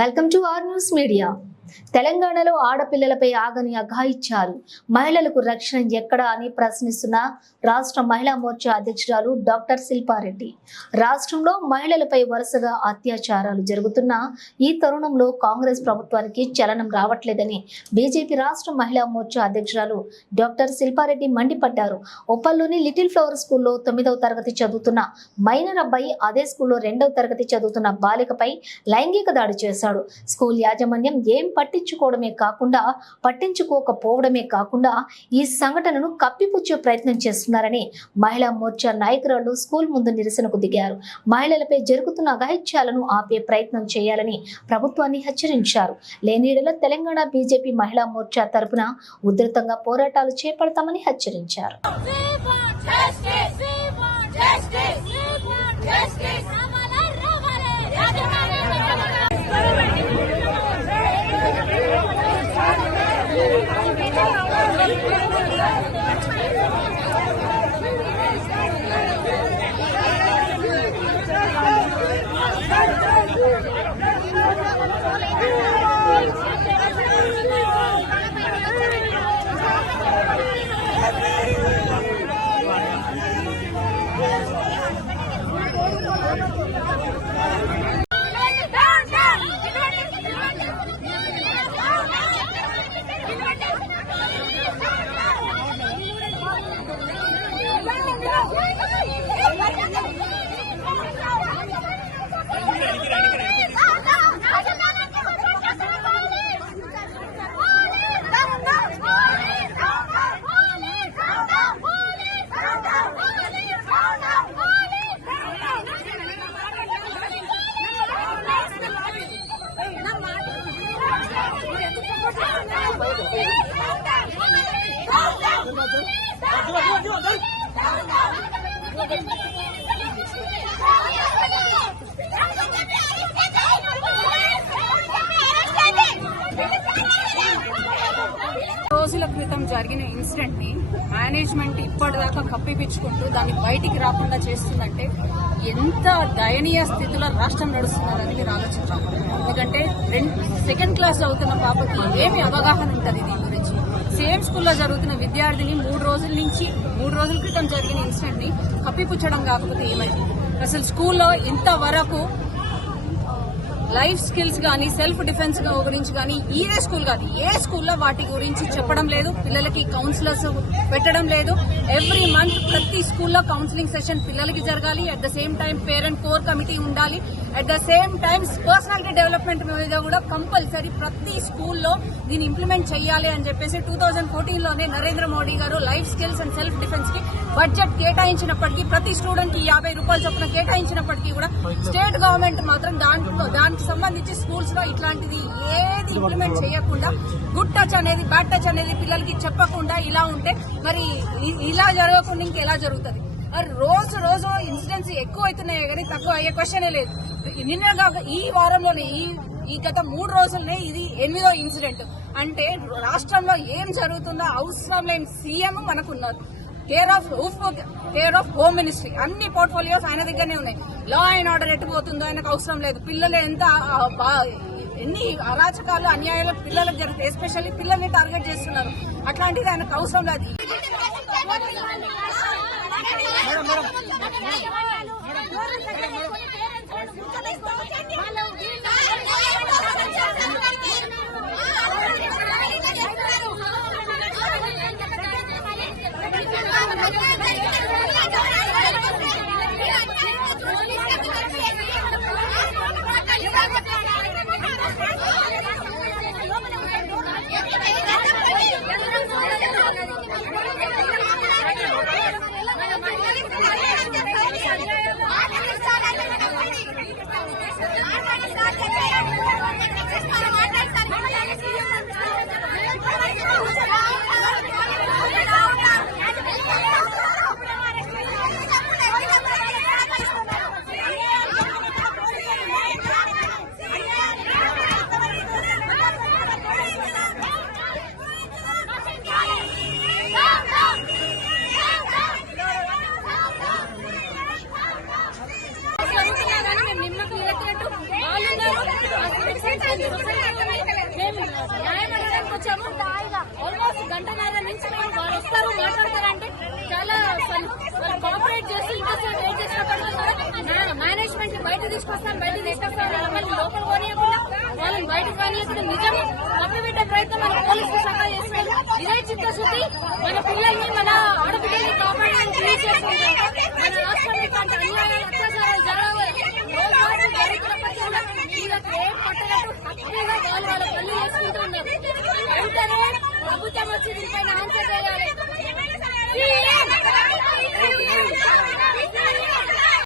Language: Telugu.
Welcome to R News Media. తెలంగాణలో ఆడపిల్లలపై ఆగని అఘాయిత్యాలు, మహిళలకు రక్షణ ఎక్కడా అని ప్రశ్నిస్తున్న రాష్ట్ర మహిళా మోర్చా అధ్యక్షురాలు డాక్టర్ శిల్పారెడ్డి. రాష్ట్రంలో మహిళలపై వరుసగా అత్యాచారాలు జరుగుతున్న ఈ తరుణంలో కాంగ్రెస్ ప్రభుత్వానికి చలనం రావట్లేదని బీజేపీ రాష్ట్ర మహిళా మోర్చా అధ్యక్షురాలు డాక్టర్ శిల్పారెడ్డి మండిపడ్డారు. ఉప్పల్లోని లిటిల్ ఫ్లవర్ స్కూల్లో 9వ తరగతి చదువుతున్న మైనర్ అబ్బాయి అదే స్కూల్లో 2వ తరగతి చదువుతున్న బాలికపై లైంగిక దాడి చేశాడు. స్కూల్ యాజమాన్యం ఏం పట్టించుకోకపోవడమే కాకుండా ఈ సంఘటనను కప్పిపుచ్చే ప్రయత్నం చేస్తున్నారని మహిళా మోర్చా నాయకురాలు స్కూల్ ముందు నిరసనకు దిగారు. మహిళలపై జరుగుతున్న అఘాయిత్యాలను ఆపే ప్రయత్నం చేయాలని ప్రభుత్వాన్ని హెచ్చరించారు. లేనిడల తెలంగాణ బీజేపీ మహిళా మోర్చా తరపున ఉధృతంగా పోరాటాలు చేపడతామని హెచ్చరించారు. రోజుల క్రితం జరిగిన ఇన్సిడెంట్ ని మేనేజ్మెంట్ ఇప్పటిదాకా కప్పిపించుకుంటూ దాన్ని బయటికి రాకుండా చేస్తుందంటే ఎంత దయనీయ స్థితిలో రాష్ట్రం నడుస్తున్నదని మీరు ఆలోచించాలి. ఎందుకంటే సెకండ్ క్లాస్ అవుతున్న పాపకి ఏమి అవగాహన ఉంటుంది దీని గురించి? సేమ్ స్కూల్లో జరుగుతున్న విద్యార్థిని 3 రోజుల క్రితం జరిగిన ఇన్సిడెంట్ ని కప్పిపుచ్చడం కాకపోతే ఏమైంది? అసలు స్కూల్లో ఇంతవరకు లైఫ్ స్కిల్స్ గానీ సెల్ఫ్ డిఫెన్స్ గురించి గానీ ఏ స్కూల్లో వాటి గురించి చెప్పడం లేదు. పిల్లలకి కౌన్సిలర్స్ పెట్టడం లేదు. ఎవ్రీ మంత్ ప్రతి స్కూల్లో కౌన్సిలింగ్ సెషన్ పిల్లలకి జరగాలి. At the same time parent core committee ఉండాలి. At the same time personality development మీద కూడా కంపల్సరీ ప్రతి స్కూల్లో దీన్ని ఇంప్లిమెంట్ చేయాలి అని చెప్పేసి 2014లోనే నరేంద్ర మోడీ గారు life skills and self defence కి బడ్జెట్ కేటాయించినప్పటికీ, ప్రతి స్టూడెంట్ కి 50 రూపాయలు చొప్పున కేటాయించినప్పటికీ కూడా స్టేట్ గవర్నమెంట్ మాత్రం దానికి సంబంధించి స్కూల్స్ లో ఇట్లాంటిది ఏది ఇంప్లిమెంట్ చేయకుండా గుడ్ టచ్ అనేది బ్యాడ్ టచ్ అనేది పిల్లలకి చెప్పకుండా ఇలా ఉంటే మరి ఇలా జరగకుండా ఇంకెలా జరుగుతుంది? రోజు ఇన్సిడెంట్స్ ఎక్కువ అవుతున్నాయి కానీ తక్కువ అయ్యే క్వశ్చనే లేదు. నిన్న ఈ వారంలోనే ఈ గత 3 రోజులనే ఇది 8వ ఇన్సిడెంట్. అంటే రాష్ట్రంలో ఏం జరుగుతుందో అవసరం లేని సీఎం మనకున్నారు. కేర్ ఆఫ్ హోమ్ మినిస్ట్రీ అన్ని పోర్ట్ఫోలియోస్ ఆయన దగ్గరనే ఉన్నాయి. లా అండ్ ఆర్డర్ ఎట్టుపోతుందో ఆయనకు అవసరం లేదు. పిల్లలు ఎన్ని అరాచకాలు అన్యాయాలు పిల్లలకు జరుగుతాయి. ఎస్పెషల్లీ పిల్లల్ని టార్గెట్ చేస్తున్నారు. అట్లాంటిది ఆయనకు అవసరం లేదు. న్యాయం అడగడానికి వచ్చాము. ఆల్మోస్ట్ గంటన్నర నుంచి మేము వాళ్ళు వస్తారు మాట్లాడతారంటే చాలా కోఆపరేట్ చేసి ఇంకోసారి వెయిట్ చేసినప్పుడు మేనేజ్మెంట్ బయట తీసుకొస్తాం, బయట తీసుకొస్తాం, మళ్ళీ లోపల పోనీయకుండా వాళ్ళని బయటకు రానియకుండా నిజం కప్పిపెట్టే ప్రయత్నం మన పోలీసులు శాఖ చేస్తున్నారు. ఇదే చిత్తశుద్ధి మన పిల్లల్ని మన ఆడపిల్లల్ని కాపాడడానికి చేస్తున్నారు. మన రాష్ట్రంలో ఇట్లాంటి అన్యాయాలు అత్యాచారాలు జరగలేదు. వాళ్ళు వాళ్ళ పనులు చేసుకుంటున్నారు. వెంటనే ప్రభుత్వం వచ్చి దీనిపైన ఆన్సర్ చేయాలి.